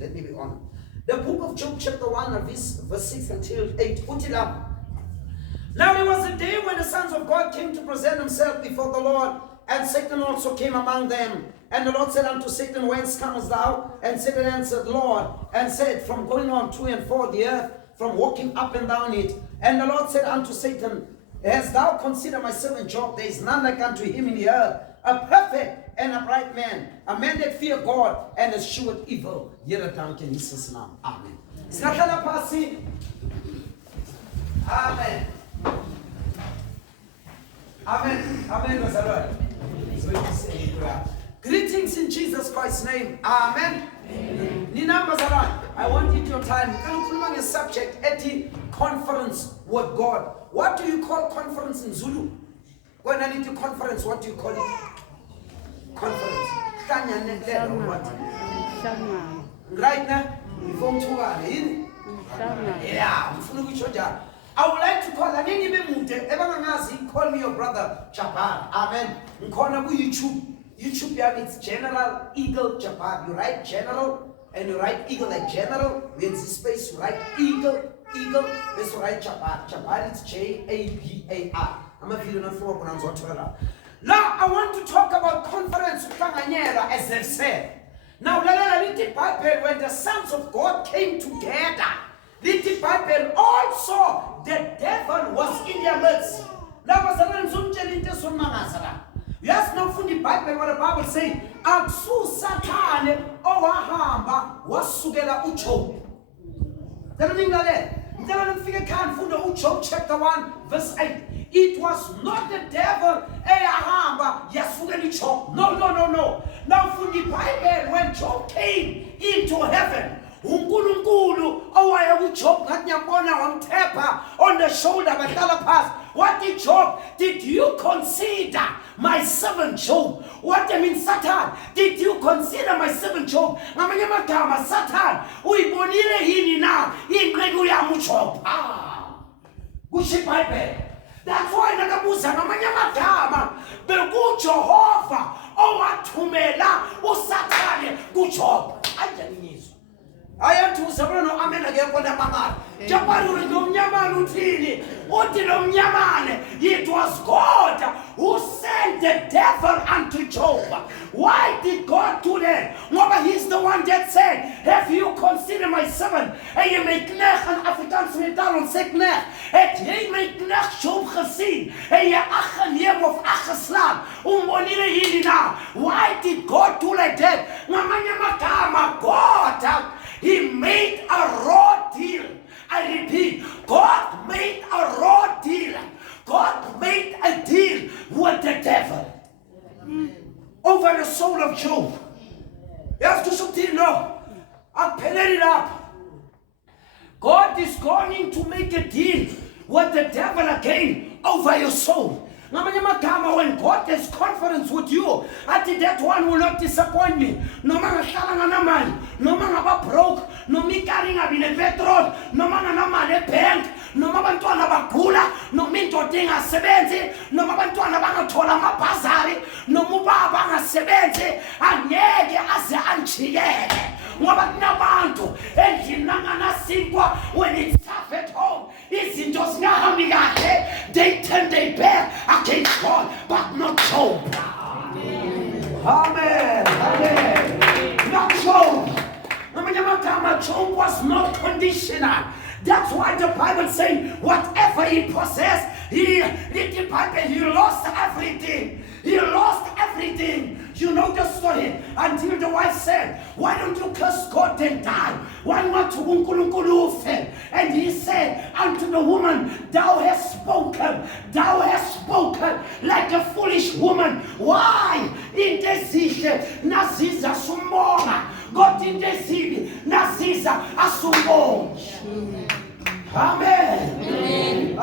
Let me be honest. The book of Job chapter 1 verse 6 until 8. Now there was a day when the sons of God came to present themselves before the Lord, and Satan also came among them. And the Lord said unto Satan, Whence comest thou? And Satan answered, Lord, and said, From going on to and fro the earth, from walking up and down it. And the Lord said unto Satan, Hast thou considered my servant Job? There is none like unto him in the earth, a perfect and upright man, a man that fear God and escheweth evil. Here dank in Jesus' name. Amen. Singahlala phasi. Amen. Amen. Amen. So you say prayer. Greetings in Jesus Christ's name. Amen. I want you to your time. Can you subject eti conference with God? What do you call conference in Zulu? When I need to conference, what do you call it? Conference. Right now, yeah, I would like to call me your brother Chapar. Amen. YouTube, it's General Eagle Chapar. You write General and you write Eagle like General. In this space, you write Eagle. Let's write Chapar. Chapar is J-A-P-A-R. I'm a video not for whatsoever. Now I want to talk about conference as they've said. Now when the sons of God came together, also the devil was in their midst. Yes, no from the Bible what the Bible says. Aksu Satane owahamba wasugela uChob. Job chapter 1 verse 8. It was not the devil no. Now from the Bible when Job came into heaven, uNkulunkulu owaya kuJob ngathi ngiyabona wamthepha on the shoulder bahlala phansi. What did Job? Did you consider my servant Job? What I mean, Satan? Did you consider my servant Job? Ngamanye amagama Satan uyibonile yini na inqeku yami uJob? Kusho iBhayibheli. That's why nakabuza ngamanye amagama bekuJehova owathumela uSathane kuJob. Anjani I am to Sabrano Amen again for the Mamma. Japaru no Yaman Utini, Utino Yamane. It was God who sent the devil unto Job. Why did God do that? No, he's the one that said, Have you considered my servant? And you make Knech and Afrikaans Metal say Knech. And he make Knech Job gesehen. And you achen hem of acheslaan. Monire hierna. Why did God do like that? Ngamanye magama God. He made a raw deal. I repeat, God made a raw deal. God made a deal with the devil over the soul of Job. You have to something know. I'll pen it up. God is going to make a deal with the devil again over your soul. When God has confidence with you, I think that one will not disappoint me. No man no man broke, no me carrying up in a petrol, no man a bank, no man to anabakula, no mean to ding a 70, no man to anabatola bazari, no mubaba a 70, and yet as the anchi. Nabantu, and Hinangana Singwa, when it's tough at home, it's in just Nahamigate, they turn their back against God, but not Job. Amen. Amen. Not Job. Job was not conditional. That's why the Bible says, whatever he possessed, he lost everything. He lost everything. You know the story. Until the wife said, why don't you curse God and die? Why not to unkulunkulu? And he said unto the woman, thou hast spoken like a foolish woman. Why? Indecision. Naziza sumbonga. God indecision. Naziza asumbonga. Amen.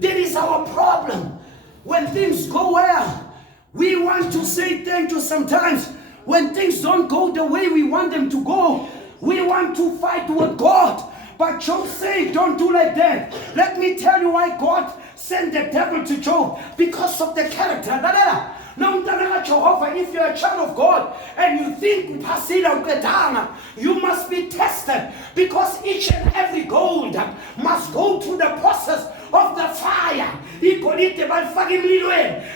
That is our problem. When things go well, we want to say thank you sometimes. When things don't go the way we want them to go, we want to fight with God. But Job said, don't do like that. Let me tell you why God sent the devil to Job. Because of the character. Now, Jehovah, if you're a child of God and you think you must be tested, because each and every gold must go through the process of the fire.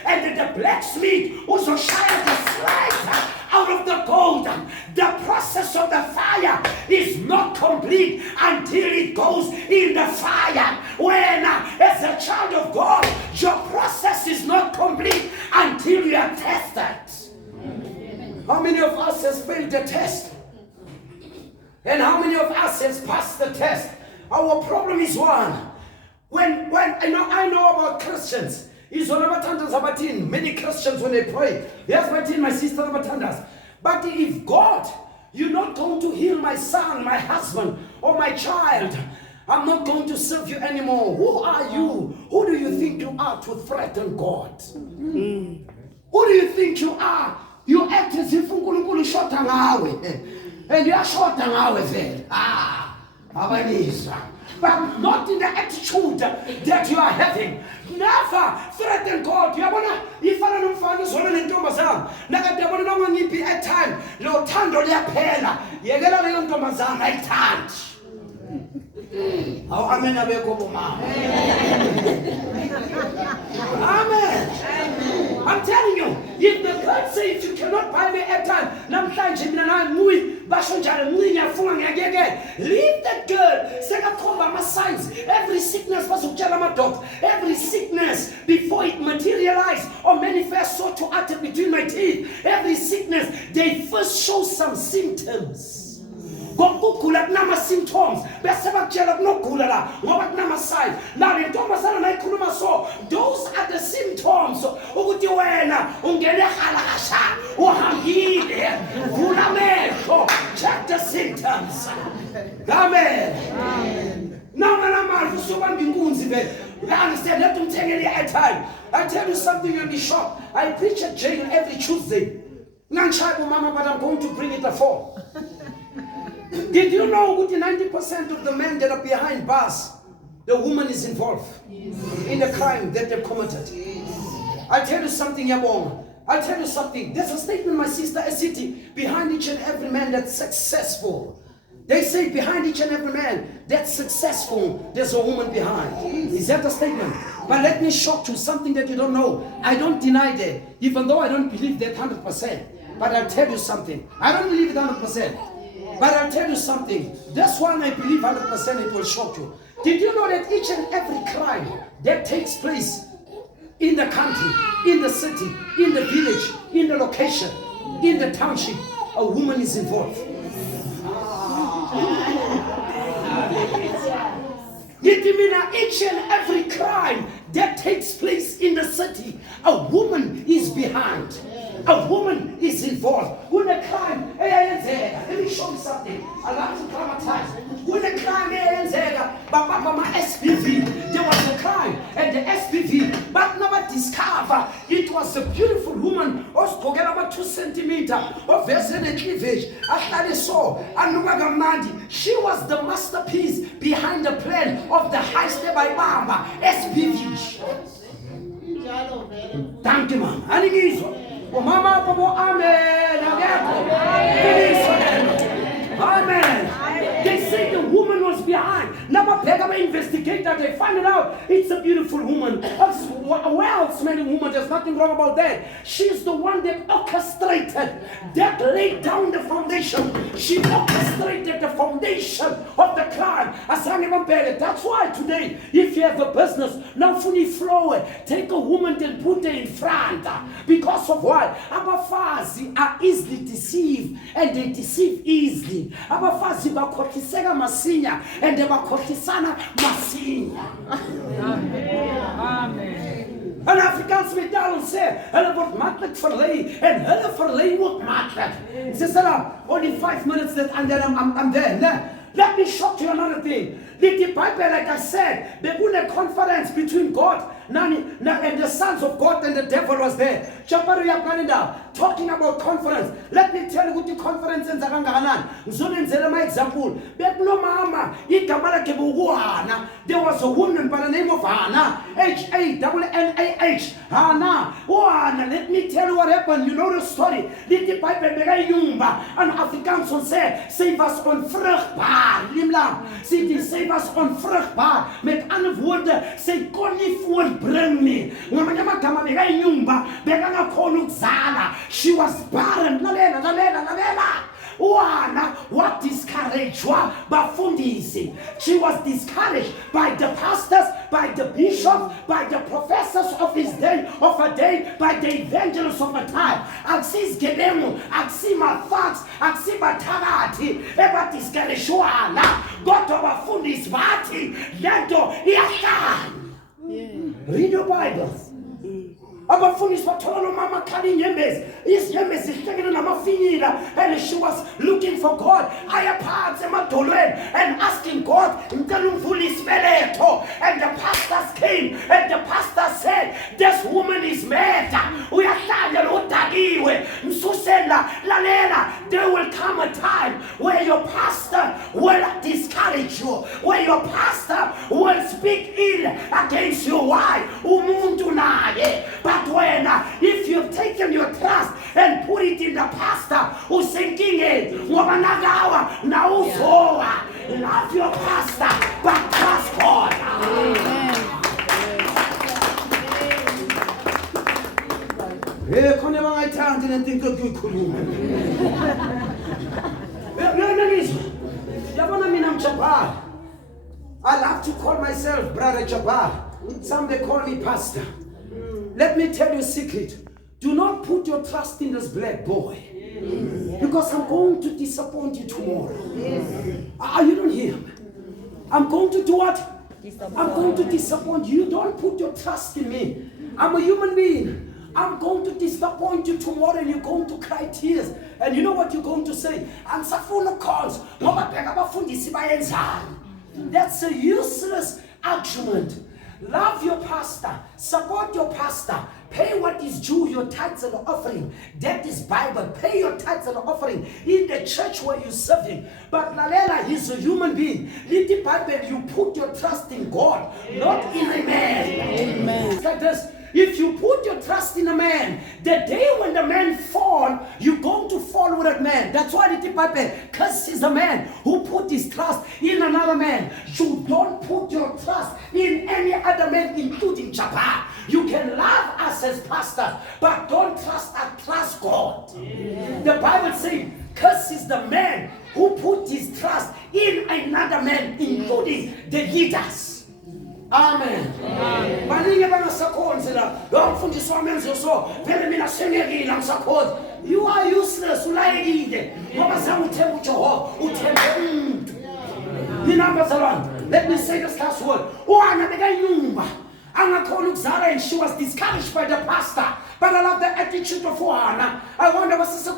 And the blacksmith also shine the slice out of the gold. The process of the fire is not complete until it goes in the fire. When as a child of God, your process is not complete until you are tested. How many of us has failed the test? And how many of us has passed the test? Our problem is one. When I know about Christians, many Christians when they pray, yes, my sister, but if God, you're not going to heal my son, my husband, or my child, I'm not going to serve you anymore. Who are you? Who do you think you are to threaten God? Who do you think you are? You act as if uNkulunkulu shota ngawe, and you are shota ngawe vele. But not in the attitude that you are having. Never threaten God. You want to, if I don't find this one in Tomazan, Nagadabon don't be at time. No tando ya pena. You're going to Tomazan, I can't. Oh, amen. Amen. I'm telling you, if the God says you cannot buy me airtime, leave that girl. Signs. Every sickness, every sickness before it materializes or manifests so to utter between my teeth. Every sickness, they first show some symptoms. Symptoms. Now, those are the symptoms. Check the symptoms. Amen. Now, I tell you something, you'll be shocked. I preach at jail every Tuesday. But I'm going to bring it a 4. Did you know that 90% of the men that are behind bars, the woman is involved in the crime that they've committed? I tell you something, Yabong. I tell you something. There's a statement, my sister, a city behind each and every man that's successful. They say behind each and every man that's successful, there's a woman behind. Is that a statement? But let me shock you something that you don't know. I don't deny that, even though I don't believe that 100%. But I'll tell you something. I don't believe it 100%. But I'll tell you something. This one I believe 100%, it will shock you. Did you know that each and every crime that takes place in the country, in the city, in the village, in the location, in the township, a woman is involved? Each and every crime that takes place in the city, a woman is behind. A woman is involved. When a crime, let me show you something. I like to dramatize. When a crime, SPV, there was a crime at the SPV, but never discovered it was a beautiful woman, was talking about 2 centimeters of vessel cleavage. After they saw, she was the masterpiece behind the plan of the high step by Bamba SPV. Thank you, man. Mama, amen. Amen. They say the woman was behind. Now, investigator, they find it out. It's a beautiful woman. A well-smelling woman. There's nothing wrong about that. She's the one that orchestrated, that laid down the foundation. She orchestrated the foundation of the crime. That's why today, if you have a business, now fully flow, take a woman and put her in front. Because of what? Abafazi are easily deceived, and they deceive easily. Abafazi bakhotiseka masinya, and they bakhotisana masinya. Amen. En Afrikaans met taal sê, hulle word maklik verlei en hulle verlei ook maklik. Ze sê only 5 minutes that and then I'm there. Nah. Let me shock you another thing. The Bible, like I said, they won a conference between God and the sons of God and the devil was there. Talking about conference. Let me tell you what the conference is. My example. There was a woman by the name of Hannah. H-A-N-N-A-H. Hannah. Let me tell you what happened. You know the story. The Bible and Afrikaans will say, save us onvruchtbaar. Save us onvruchtbaar. Met andere woorden, sy kon nie voortbring nie. She was barren. What discouraged her? She was discouraged by the pastors, by the bishops, by the professors of his day, by the evangelists of the time. Axis Gedemu, Axima Fax, Axima Tarati, ever discouraged her. God abafundisi bathi lento iyahlala. Read your Bible. Abafundisi bathola umama khala inyembezi. Izinyembezi zihlekene namafinyila, and she was looking for God. Aya phansi emadolweni and asking God, ngicela ungivule isibeletho. And the pastors came and the pastor said, this woman is mad. Uyahlanya lo udakiwe. Msusela lalela. There will come a time where your pastor will discourage you, where your pastor will speak ill against you. Why? Umuntu naye. But when, if you've taken your trust and put it in the pastor, who's thinking it, love your pastor, but trust God. Amen. I love to call myself Brother Jabbar. Some they call me Pastor. Let me tell you a secret. Do not put your trust in this black boy. Because I'm going to disappoint you tomorrow. You don't hear me? I'm going to do what? I'm going to disappoint you. Don't put your trust in me. I'm a human being. I'm going to disappoint you tomorrow and you're going to cry tears. And you know what you're going to say? I'm Safuno calls. That's a useless argument. Love your pastor, support your pastor, pay what is due, your tithes and offering. That is Bible. Pay your tithes and offering in the church where you serve him. But Lalela, he's a human being. In the Bible, you put your trust in God, not in a man. Amen. It's like this. If you put your trust in a man, the day when the man falls, you're going to fall with that man. That's why the Bible curses the man who put his trust in another man. You don't put your trust in any other man, including Jabbar. You can love us as pastors, but don't trust God. Yeah. The Bible says, curses the man who put his trust in another man, including the leaders. Amen. You are useless. Let me say this last word. And she was discouraged by the pastor. But I love the attitude of Hannah. I wonder what's the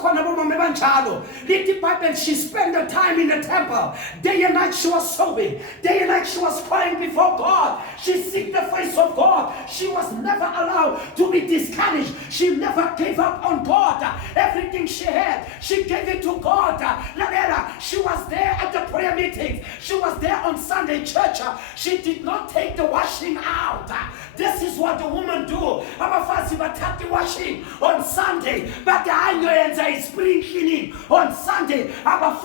Bible. She spent the time in the temple. Day and night she was sobbing. Day and night she was crying before God. She seeked the face of God. She was never allowed to be discouraged. She never gave up on God. Everything she had, she gave it to God. She was there at the prayer meetings. She was there on Sunday church. She did not take the washing out. This is what the woman do. Washing on Sunday, but I know is spring cleaning on Sunday. But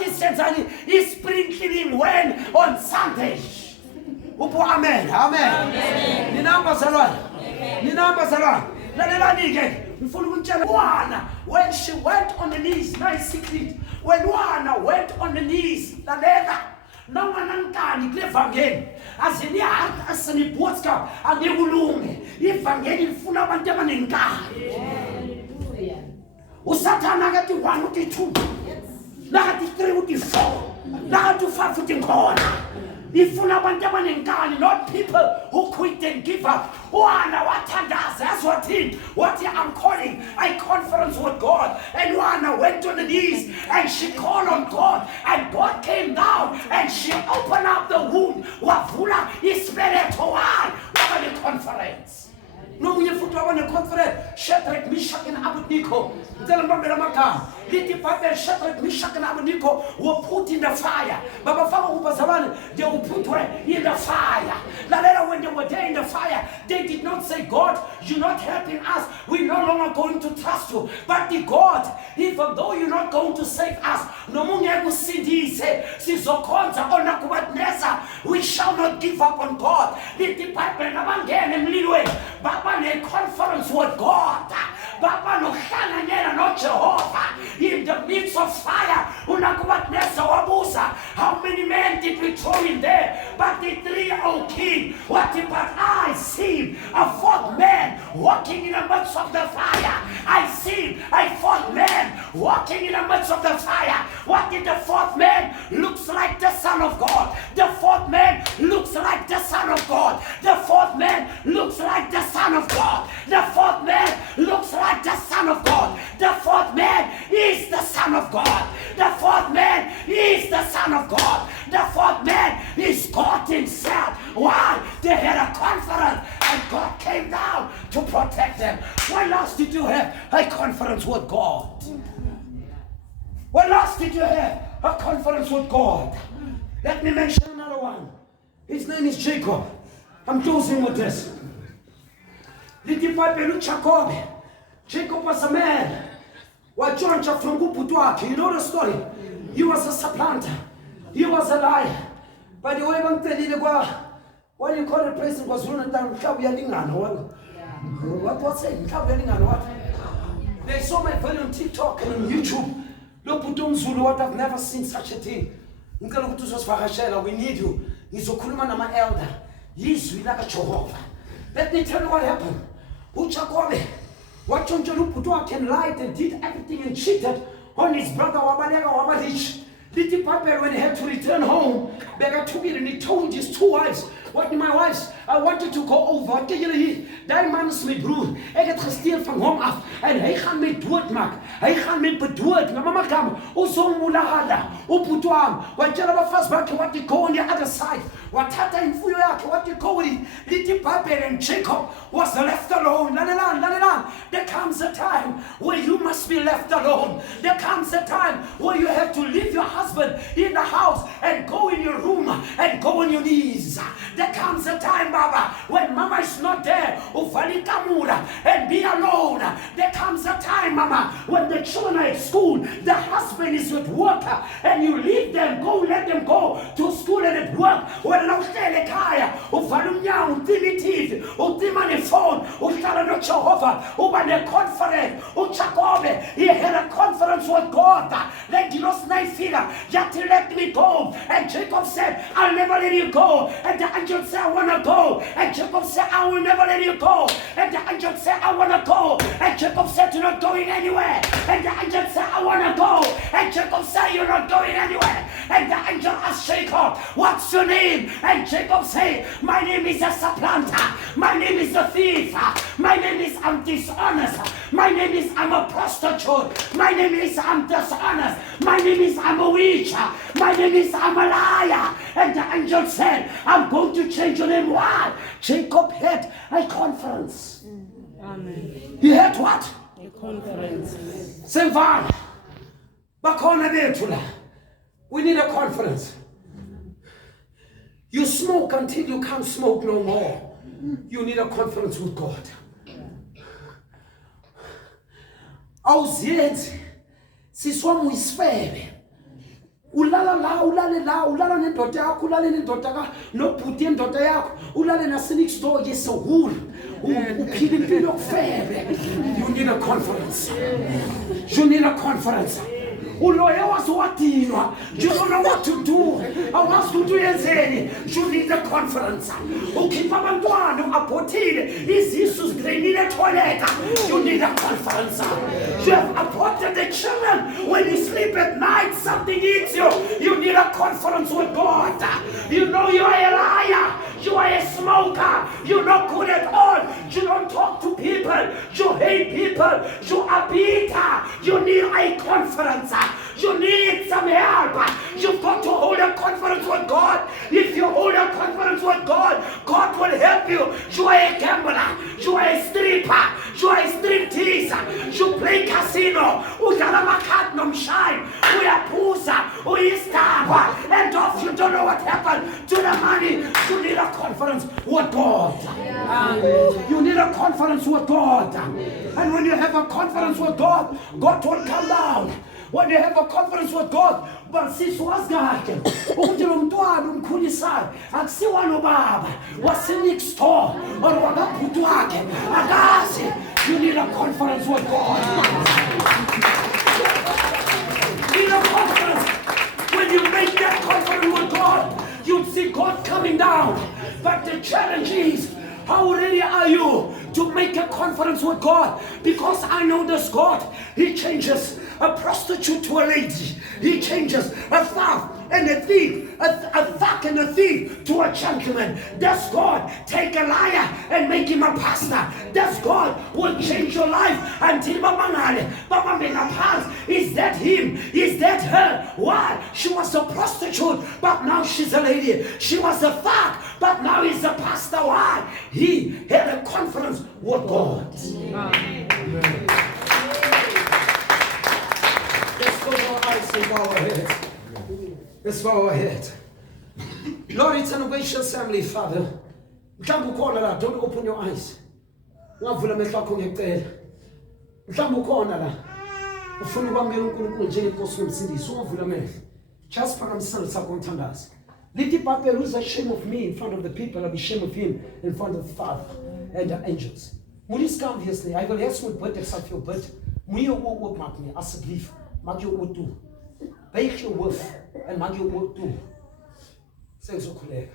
it says is spring cleaning when on Sunday. Amen. Amen. When she went on the knees, nice secret. When Juana went on the knees, no one unkani klevangeli azini hart asini boodskap aan die volume evangeli lifuna abantu abanenkani. Hallelujah. Usathana akathi 1 uthi 2 nakathi 3 uthi 4 nakathi 5 uthi ngkhona ifuna abantu abanenkani, not people who quit and give up. Wana wathandaza, that's what I'm calling. I a conference with God. And Joanna went on the knees and she called on God. And God came down and she opened up the womb. Wavula ispeleto. Why? What a conference. No, when you put on a conference, Shadrach, Meshach, and Abednego. Tell them about the little Bible, Shadrach, Meshach, and Abednego were put in the fire. But they were put in the fire. Later, when they were there in the fire, they did not say, God, you're not helping us. We're no longer going to trust you. But the God, even though you're not going to save us, we shall not give up on God. Little Bible, Baba ne conference with God. Baba no hlanganela no Jehovah in the midst of fire. How many men did we throw in there? But the 3-year-old king, what but I see a fourth man walking in the midst of the fire. I see a fourth man walking in the midst of the fire. What did the fourth man looks like the Son of God? The fourth man looks like the Son of God. The fourth man looks like the Son of God. The fourth man looks like the Son of God. The fourth man is the Son of God. The fourth man is the Son of God. The fourth man is God himself. Why? They had a conference and God came down to protect them. When last did you have a conference with God? When last did you have a conference with God? Let me mention another one. His name is Jacob. I'm closing with this. Little Bible, Jacob. Jacob was a man. What John from Guputwaki, you know the story? He was a supplanter. He was a liar. By the way, I'm telling you, what do you call the place? It was running down what was it? What? They saw my video on TikTok and on YouTube. Look, Zulu, I've never seen such a thing. We need you. He's a Kulman, elder. Yes, we like a Jehovah. Let me tell you what happened. Uchakobe, what John Jaluputua can lied and did everything and cheated on his brother Wabalega Wabarich. Little Papa, when he had to return home, Beggar took it and he told his 2 wives, what my wives, I wanted to go over. Die man is my broer. Ek het gesteel van hom af en hy gaan my doodmaak. Hy gaan my bedood. Na mama kam, ons hom mulahada, oputwam. Wat jy nou vasbak what you go on the other side. Wat het hy imfuyo yakhe what you go with it. Little Papa and Jacob was left alone. Lalela. There comes a time where you must be left alone. There comes a time where you have to leave your husband in the house and go in your room and go on your knees. There comes a time, Baba, when Mama is not there, and be alone. There comes a time, Mama, when the children are at school, the husband is with work, and you leave them, let them go to school and at work. When I stay kaya, phone, conference, he had a conference with God. Let me go. And Jacob said, I'll never let you go. And the angel said, I want to go. And Jacob said, I will never let you go. And the angel said, I want to go. And Jacob said, you're not going anywhere. And the angel said, I want to go. And Jacob said, you're not going anywhere. And the angel asked Jacob, what's your name? And Jacob said, my name is a supplanter. My name is a thief. My name is I'm dishonest. My name is I'm a prostitute. My name is I'm dishonest. My name is I'm a witch. My name is I'm a liar. And the angel said, I'm going to change your name. Why? Jacob had a conference. Amen. He had what? A conference. Silvan. We need a conference. You smoke until you can't smoke no more. You need a conference with God. Awuziyenzi siswa muyisifebe. Ulala nendoda yakho, ulale nendoda ka nobhuti endoda yakho, ulale nasenext door yesehulu. Uphila impilo yokufebe. You need a conference. You need a conference. Uloya waziwadinwa. You don't know what to do. Awazi ukuthi uyenzeni. You need a conference. Ukhipha abantwana uabortile, izisu zigrenile toilet. You need a conference. You have aborted the children. When you sleep at night, something eats you. You need a conference with God. You know you are a liar. You are a smoker. You're not good at all. You don't talk to people. You hate people. You are bitter. You need a conference. You need some help. You've got to hold a conference with God. If you hold a conference with God, God will help you. You are a gambler. You are a stripper. You are a striptease. You play casino. Udlala amakhadi nomshine. Uyaphuza. Uyistaba. And off you don't know what happened to the money. You need a conference with God. You need a conference with God. And when you have a conference with God, God will come down. When you have a conference with God, but sisiwazi kahle ukuthi lo mntwana umkhulisayo akusiwa nobaba wase-next door or wakabhuti wakhe akazi. You need a conference with God. You need a conference. When you make that conference with God, you'll see God coming down. But the challenge is, how ready are you to make a conference with God? Because I know this God, He changes a prostitute to a lady. He changes a thug and a thief, a thug and a thief to a gentleman. Does God take a liar and make him a pastor? Does God will change your life until is that him? Is that her? Why? She was a prostitute, but now she's a lady. She was a thug, but now he's a pastor. Why? He had a conference with God. Amen. Let's go to our eyes and bow our heads. Let's bow our head. Lord, it's an gracious family, Father. Don't open your eyes. Ungavula amehlo akho ngicela. Mhlawumbe ukhona la. Ufuna ukwamukela uNkulunkulu njengenkosi nomsindisi. Ungavula amehlo. Just phakamisana sakho umthandazo. Lithi iBhayibheli, who's ashamed of me in front of the people, I'll be ashamed of him in front of the Father and the angels. Moet jy skaam wees nie. Hy wil hê ons moet bid, ek sal vir jou bid. Moenie jou oë oopmaak nie, asseblief. Maak jou oë toe. Buig jou hoof en maak jou oë toe. Sê so kollega.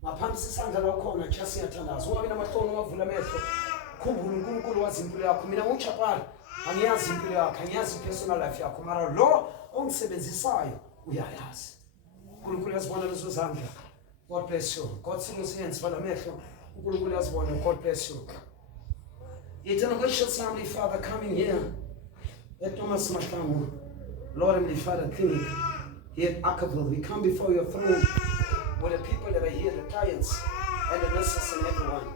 Ngaphambi sisandla la khona, just siyathandaza. Ungabi namahloni, ungavula amehlo. Khumbula uNkulunkulu wazi impilo yakho. Mina ngujapala, angiyazi impilo yakho, angiyazi personal life yakho, mara lo ongisebenzisayo uyayazi. uNkulunkulu uyazibona lezo zandla. God bless you. God see your hands, vala amehlo. uNkulunkulu uyazibona. God bless you. Eternal gracious family, Father, coming here at Thomas Mahlangu, Lord and Father Clinic here at Ackerville. We come before your throne with the people that are here, the clients and the nurses and everyone.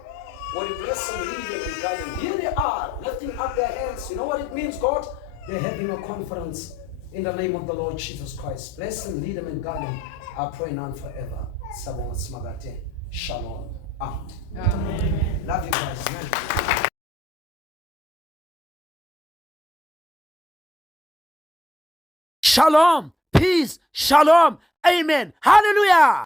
What you bless them, lead them and guide them. Here they are, lifting up their hands. You know what it means, God? They're having a conference in the name of the Lord Jesus Christ. Bless them, lead them and guide them. I pray now and forever. Sabon smagate. Shalom. Amen. Love you guys, man. Shalom, peace, shalom, amen, hallelujah.